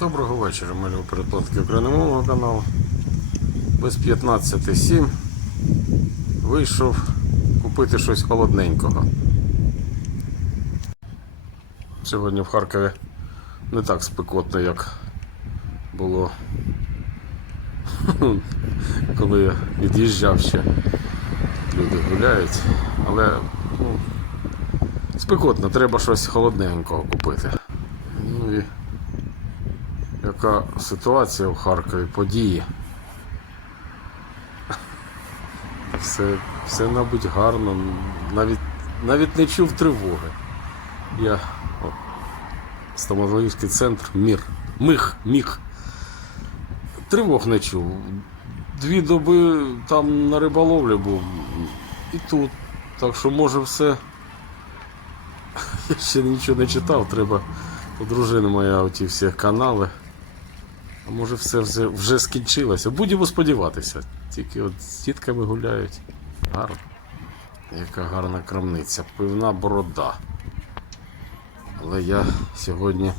Доброго вечора, мої передплатники україномовного каналу. Без 15.07 вийшов купити щось холодненького. Сьогодні в Харкові не так спекотно, як було, коли я від'їжджав ще. Люди гуляють, але ну, спекотно, треба щось холодненького купити. Яка ситуація в Харкові, події. Все, все мабуть, гарно. Навіть, навіть не чув тривоги. Я о, стоматологічний центр Мір. Мих, міг. Тривог не чув. Дві доби там на риболовлі був і тут. Так що може все. Я ще нічого не читав, треба у дружини моя оті всі канали. А може все вже, вже скінчилося. Будемо сподіватися. Тільки от з дітками гуляють. Гарно. Яка гарна крамниця. Пивна борода. Але я сьогодні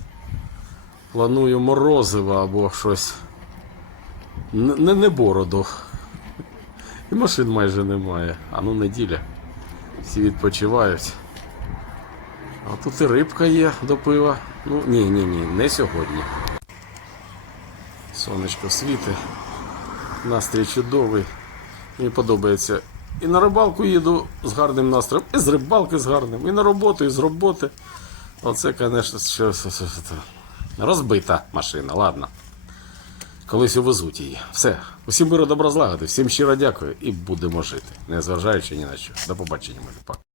планую морозиво або щось. Не, не бороду. І машин майже немає. А ну неділя. Всі відпочивають. А тут і рибка є до пива. Ну ні, ні, ні, не сьогодні. Сонечко світи. Настрій чудовий. Мені подобається. І на рибалку їду з гарним настроєм, і з рибалки з гарним, і на роботу, і з роботи. Оце, звісно, що, розбита машина, ладно. Колись увезуть її. Все. Усім миру добра злагоди, всім щиро дякую і будемо жити, незважаючи ні на що. До побачення, мої па.